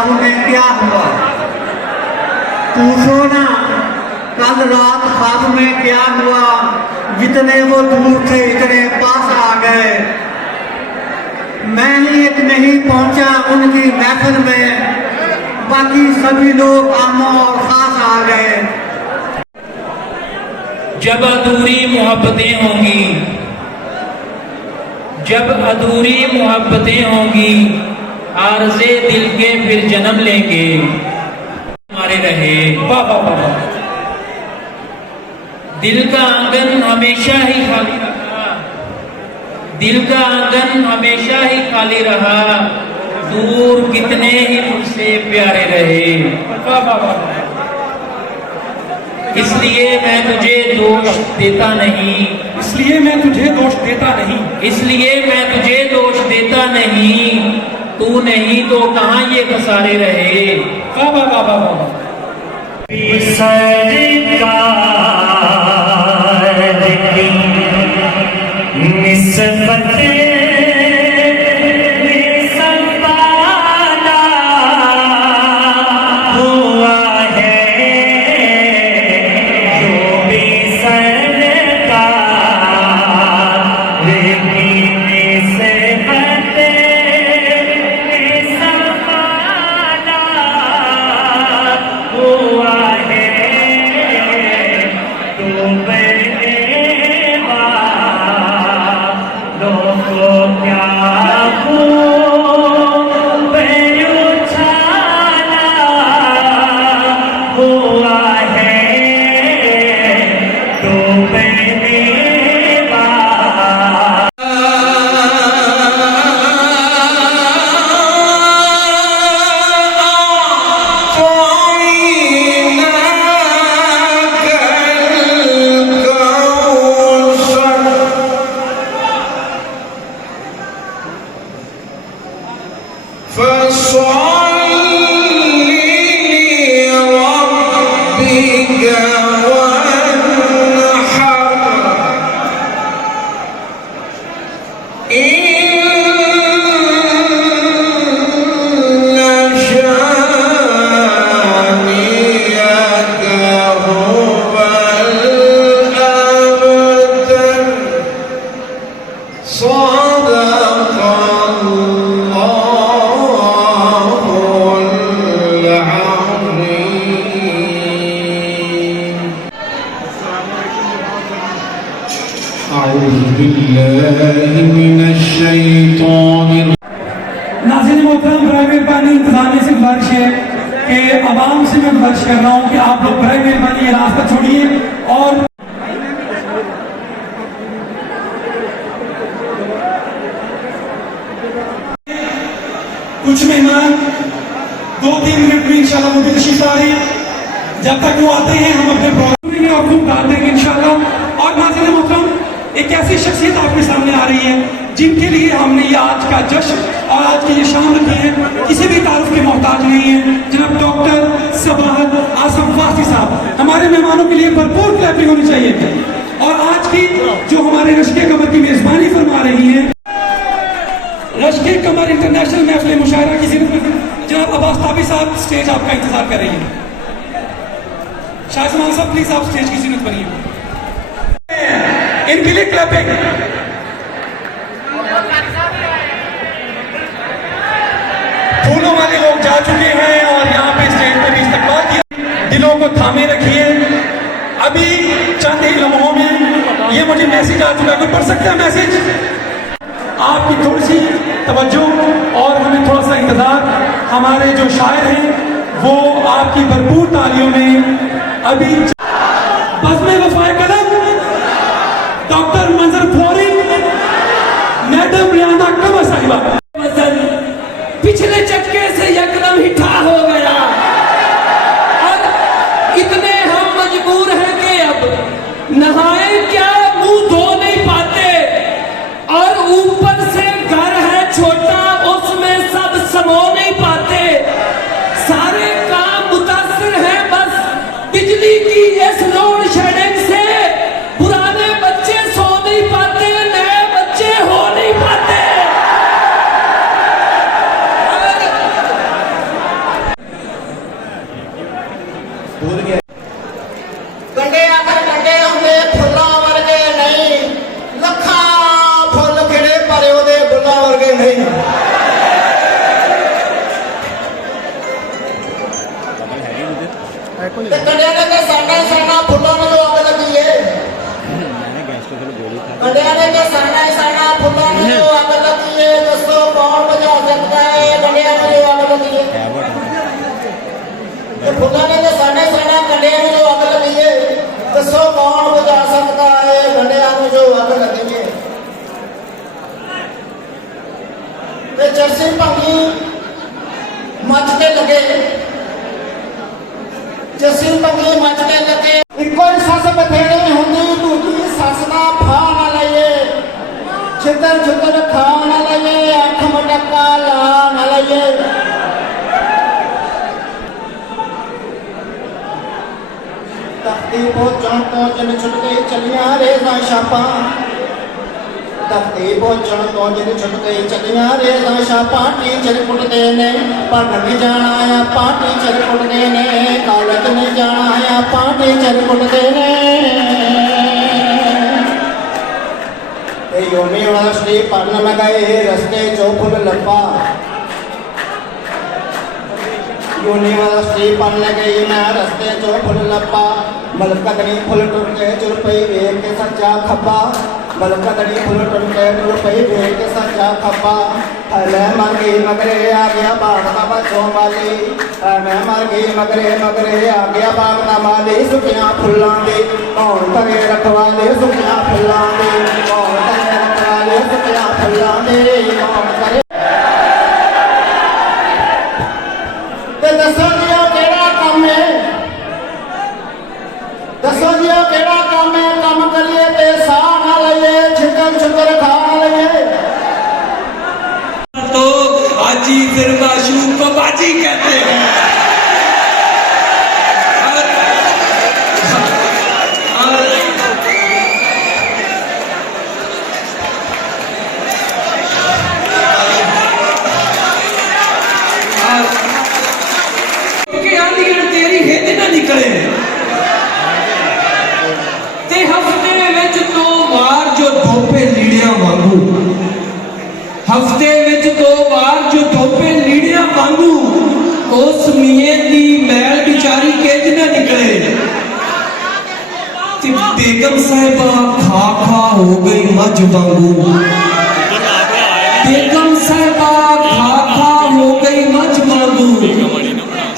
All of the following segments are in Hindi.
ख्वाब में क्या हुआ? पूछो ना, कल रात ख्वाब में क्या हुआ? जितने वो दूर थे इतने पास आ गए। मैं ही एक नहीं पहुंचा उनकी महफिल में, बाकी सभी लोग आमो और खास आ गए। जब अधूरी मोहब्बतें होंगी, जब अधूरी मोहब्बतें होंगी, आरज़े दिल के फिर जन्म लेंगे हमारे रहे। वाह वाह वाह। दिल का आंगन हमेशा ही खाली रहा, दिल का आंगन हमेशा ही खाली रहा, दूर कितने ही मुझसे प्यारे रहे। वाह वाह वाह। इसलिए मैं तुझे दोष देता नहीं, इसलिए मैं तुझे दोष देता नहीं, इसलिए मैं तुझे दोष देता नहीं, तू नहीं तो कहाँ ये खसारे रहे। वाह वाह वाह वाह वाह। नाज़रीन मोहतरम, बराए मेहरबानी इंतज़ामिया से गुजारिश है कि आवाम से मैं गुजारिश कर रहा हूँ कि आप लोग बराए मेहरबानी ये रास्ता छोड़िए और कुछ मेहमान 2-3 मिनट में इंशाल्लाह मुझे तशरीफ आ रही है। जब तक वो आते हैं हम अपने प्रोग्राम में और खूब डाल देंगे इंशाल्लाह। और नाज़रीन मोहतरम, एक ऐसी शख्सियत आपके सामने आ रही है जिनके लिए हमने ये आज का जश्न और आज की ये शाम रखी है, किसी भी तारुफ के मोहताज नहीं है। जनाब डॉक्टर सबाहत आसम फासी साहब, हमारे मेहमानों के लिए भरपूर क्लैपिंग होनी चाहिए। और आज की जो हमारे रश्के कमर की मेजबानी फरमा रही है, रश्के कमर इंटरनेशनल महफिल मुशायरा की ज़िम्मेदारी जनाब अब्बास ताबी साहब स्टेज आपका इंतजार कर रही है। शाहजमान साहब प्लीज आप स्टेज की ज़िम्मेदारी बनिए, इनके लिए क्लैपिंग। फूलों वाले लोग जा चुके हैं और यहाँ पे स्टेज पे भी इस्तकबाल किया। दिलों को थामे रखिए, अभी चंद ही लम्हों में ये मुझे मैसेज आ चुका है। कोई पढ़ सकता है मैसेज? आपकी थोड़ी सी तवज्जो और हमें थोड़ा सा इंतजार। हमारे जो शायर हैं वो आपकी भरपूर तालियों में अभी बज़्म वफ़ाए कलम डॉक्टर मंजर फौरी, मैडम रियाना कमर साहिबा। पिछले चक्के से यकदम ही ठा हो गया और इतने हम मजबूर हैं कि अब नहाए क्या, मुंह धो नहीं पाते। और ऊपर से घर है छोटा, उसमें सब समो नहीं पाते। सारे काम मुतासिर हैं बस बिजली की इस लोड शेडिंग से। पुराने बच्चे सो नहीं पाते, नए बच्चे हो नहीं पाते। ਤੇ ਕੰਡਿਆਂ ਨੇ ਤੇ ਸਾਡਾ ਫੁੱਲਾਂ ਨੂੰ ਅੱਗ ਲੱਗੀ ਏ ਕੰਡਿਆਂ ਨੇ ਤੇ ਸਾਡਾ ਫੁੱਲਾਂ ਨੂੰ ਅੱਗ ਲੱਗੀ ਏ ਦੱਸੋ ਕੌਣ ਬੁਝਾ ਸਕਦਾ ਏ ਕੰਡਿਆਂ ਨੂੰ ਅੱਗ ਲੱਗੀ ਏ ਤੇ ਫੁੱਲਾਂ ਨੇ ਤੇ ਸਾਡਾ ਕੰਡਿਆਂ ਨੂੰ ਅੱਗ ਲੱਗੀ ਏ ਦੱਸੋ ਕੌਣ ਬੁਝਾ ਸਕਦਾ ਏ ਕੰਡਿਆਂ ਨੂੰ ਜੋ ਅੱਗ ਲੱਗੀ ਏ ਤੇ ਚਰਸੇ ਭੰਗੀ ਮੱਚਦੇ ਲੱਗੇ ਜਸੀਂ ਭੰਗੀ ਮੱਚਦੇ ਲੱਗੇ ਇੱਕੋ ਹੀ ਸੱਸ ਬਥੇਰੇ ਹੁੰਦੀ ਦੂਜੀ ਸੱਸ ਦਾ ਫਾਹ ਨਾ ਲਈਏ ਛਿੱਤਰ ਛਿੱਤਰ ਖਾ ਨਾ ਲਈਏ ਅੱਖ ਮਟਕਾ ਲਾ ਨਾ ਲਈਏ ਤਖਤੀ ਪਹੁੰਚਣ ਤੋਂ ਜਨ ਛੁੱਟ ਕੇ ਚੱਲੀਆਂ ਰੇਜ਼ਾਂ ਛਾਪਾਂ ਤਖਤੀ ਪਹੁੰਚਣ ਤੋਂ ਜਨ ਛੁੱਟ ਕੇ ਚੱਲੀਆਂ ਰੇਜ਼ਾਂ ਛਾਪਾਂ ਟੀਚਰ ਕੁੱਟਦੇ ਨੇ ਪੜ੍ਹਨ ਨਹੀਂ ਜਾਣਾ ਆਪਾਂ ਟੀਚਰ ਕੁੱਟਦੇ ਨੇ ਕਾਲਜ ਨਹੀਂ ਜਾਣਾ ਆਪਾਂ ਟੀਚਰ ਕੁੱਟਦੇ ਨੇ ਇਹ ਯੂਨੀਵਰਸਿਟੀ ਪੜ੍ਹਨ ਮੈਂ ਗਏ ਰਸਤੇ ਚੋਂ ਫੁੱਲ ਲੱਭਾ यूनिवर्सिटी पढ़ने गई मैं रस्ते चो फुल लपा मलकदड़ी फुल टुट के चुर पई वेख के सच्चा खब्बा मलकदड़ी फुल टुट के चुर पई वेख के सच्चा खब्बा अले मर गई मगरे आ गया बागदा बच्चों वाली मैं मर गई मगरे आ गया बागदा वाली सुखियां फुल्लां दे कौन करे रखवाले सुखियां फुल्लां दे कौन करे रखवाले सुखियां फुल्लां दे कौन करे दसो जी केड़ा काम है दसो जी केड़ा काम है काम करिए ते साह ना लइए छिकर छिकर खा ना लइए तो हाजी फिर माशूक को बाजी कहते हैं तेरी हित ना निकले ते हफ्ते विच 2 बार जो धोपे लीड़ियां वांगू हफ्ते विच 2 बार जो धोपे लीड़ियां वांगू उस मिये दी मैल बिचारी केज ना निकले ते बेगम साहिबा खा खा हो गई मझ वांगू बेगम साहिबा खा खा हो गई मझ वांगू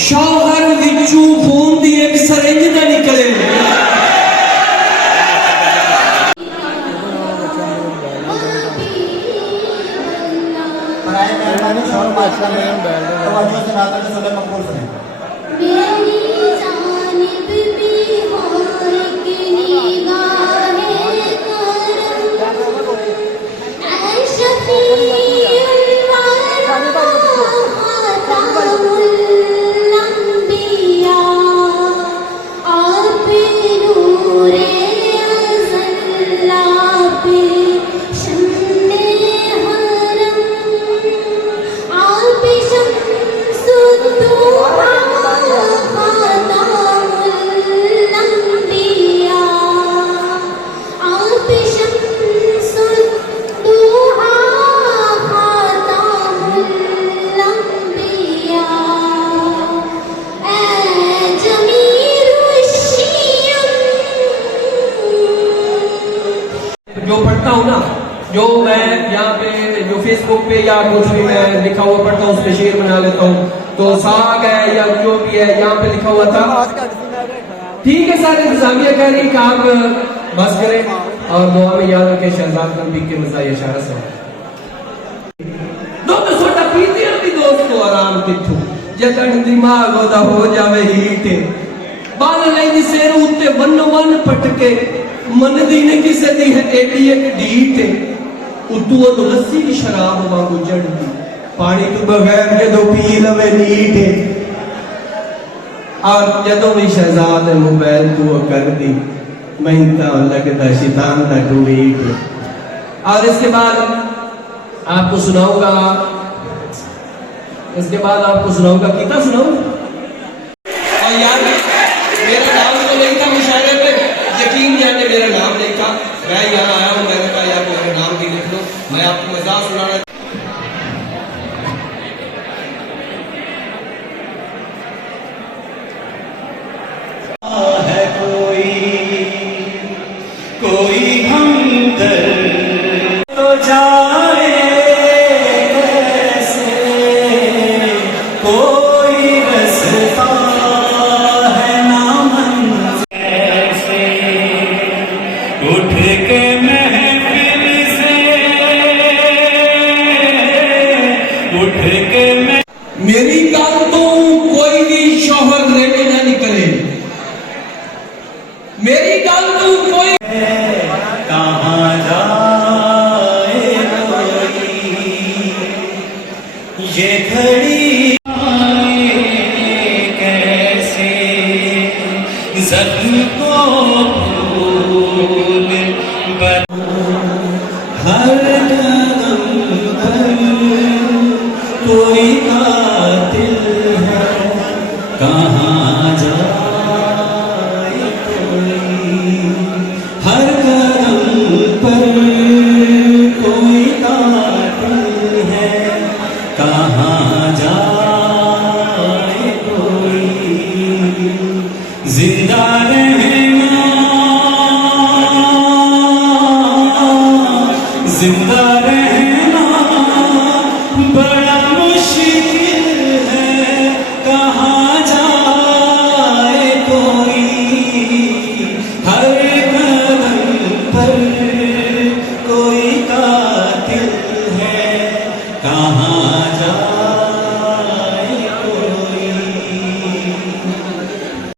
शौहर विचू खून दी एक सरिंज ना निकले बनाए मेहरबानी शौहर बात कर रहे हैं तवज्जो से नाता के सुने मकबूल सुने मेरी जानिब भी हो एक निगाहे करम ऐ शफीउल वरा खातमुल जो पढ़ता हूँ ना जो मैं यहाँ पे जो फेसबुक पे या कुछ भी मैं लिखा हुआ पढ़ता हूँ उस पे शेर बना लेता हूँ तो साग है या जो भी है यहाँ पे लिखा हुआ था ठीक है सारे इंतजामिया कह रही कि आप बस करें और दुआ में याद रखें शहजाद नबी के मज़ाया इशारा से दुध सोडा पीते भी दोस्तों आराम किथू जदन दिमाग ओदा हो जावे हीट बाल लेंदी सिर उत्ते वन वन पटके मन दी ने किसे दी है एडी एक ढीठ उतू तो लस्सी की शराब वांगू चढ़दी पानी तो बगैर जदों पी लवे नीट और जदों भी शहजाद मोबाइल तू कर दी मैं तो लगता शैतान दा ट्वीट और इसके बाद आपको सुनाऊंगा कितना सुनाऊं और यार मेरा नाम तो नहीं था मुशायरे पे यकीन जाने मेरा नाम नहीं था मैं यहाँ आया हूँ मैंने कहा यार मेरा नाम भी लिख लो मैं आपको मजाक सुनाना कोई रास्ता है ना मंजिल से, उठ के महफिल से, उठ के मेरी गल तो कोई भी शोहर रेडी ना निकले, मेरी गल तो कोई कहाँ जाए कोई, ये घड़ी आए कैसे जब